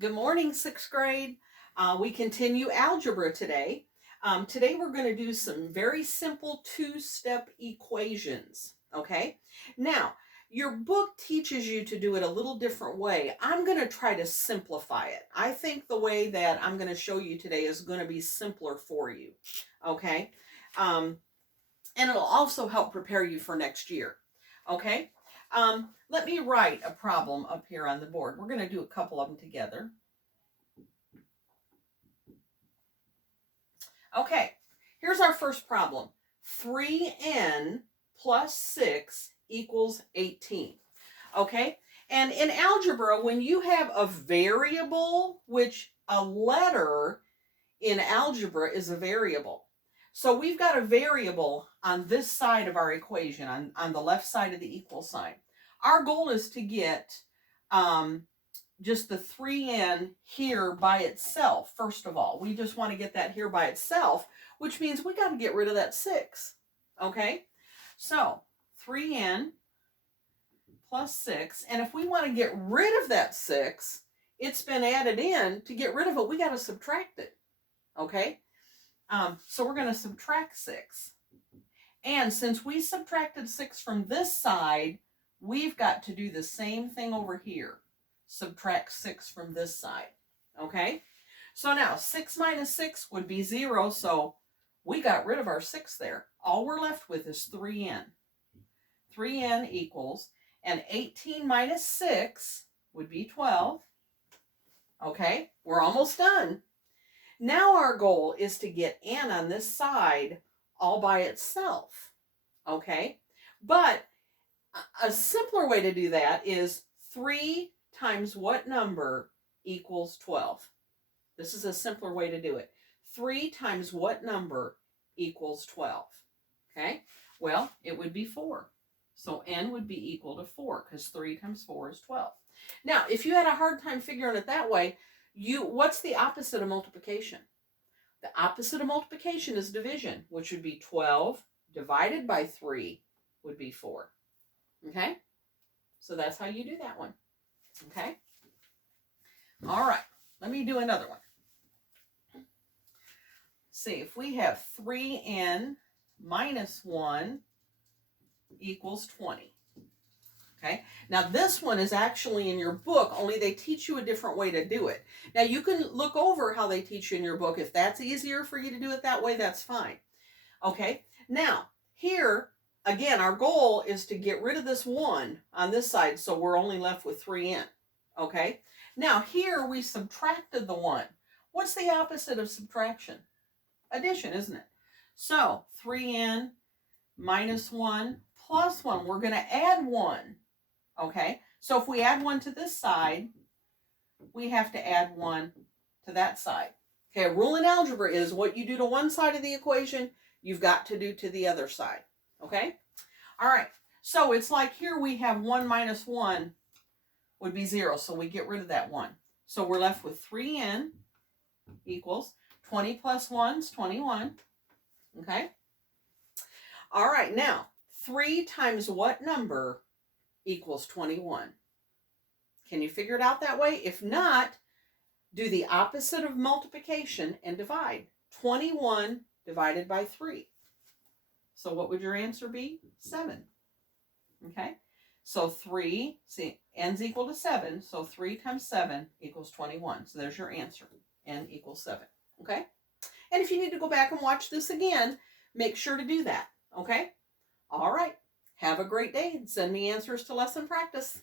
Good morning, sixth grade. We continue algebra today. Today we're going to do some very simple two-step equations, okay? Now, your book teaches you to do it a little different way. I'm going to try to simplify it. I think the way that I'm going to show you today is going to be simpler for you, okay? And it'll also help prepare you for next year, okay? Let me write a problem up here on the board. We're going to do a couple of them together. Okay, here's our first problem. 3n plus 6 equals 18. Okay, and in algebra, when you have a variable, which a letter in algebra is a variable. So we've got a variable on this side of our equation, on the left side of the equal sign. Our goal is to get just the 3n here by itself. First of all, we just want to get that here by itself, which means we got to get rid of that 6. Okay, so 3n plus 6, and if we want to get rid of that 6, it's been added in. To get rid of it, we got to subtract it. Okay, so we're going to subtract 6, and since we subtracted 6 from this side, we've got to do the same thing over here. Subtract 6 from this side. Okay, so now 6 minus 6 would be 0, so we got rid of our 6 there. All we're left with is 3n. 3n equals, and 18 minus 6 would be 12. Okay, we're almost done. Now our goal is to get n on this side all by itself. Okay, but a simpler way to do that is 3 times what number equals 12? This is a simpler way to do it. 3 times what number equals 12? Okay, well, it would be 4. So n would be equal to 4 because 3 times 4 is 12. Now, if you had a hard time figuring it that way, what's the opposite of multiplication? The opposite of multiplication is division, which would be 12 divided by 3 would be 4. Okay, so that's how you do that one. Okay, all right, let me do another one. See, if we have 3n minus 1 equals 20. Okay, now this one is actually in your book, only they teach you a different way to do it. Now you can look over how they teach you in your book. If that's easier for you to do it that way, that's fine. Okay, now here, again, our goal is to get rid of this 1 on this side, so we're only left with 3n. Okay, now here we subtracted the 1. What's the opposite of subtraction? Addition, isn't it? So 3n minus 1 plus 1. We're going to add 1. Okay, so if we add 1 to this side, we have to add 1 to that side. Okay, a rule in algebra is what you do to one side of the equation, you've got to do to the other side. Okay, all right, so it's like here we have 1 minus 1 would be 0, so we get rid of that 1. So we're left with 3n equals 20 plus 1 is 21. Okay, all right, now 3 times what number equals 21? Can you figure it out that way? If not, do the opposite of multiplication and divide. 21 divided by 3. So what would your answer be? 7. Okay, so 3, see, n's equal to 7, so 3 times 7 equals 21. So there's your answer, n equals 7. Okay, and if you need to go back and watch this again, make sure to do that. Okay, all right, have a great day and send me answers to lesson practice.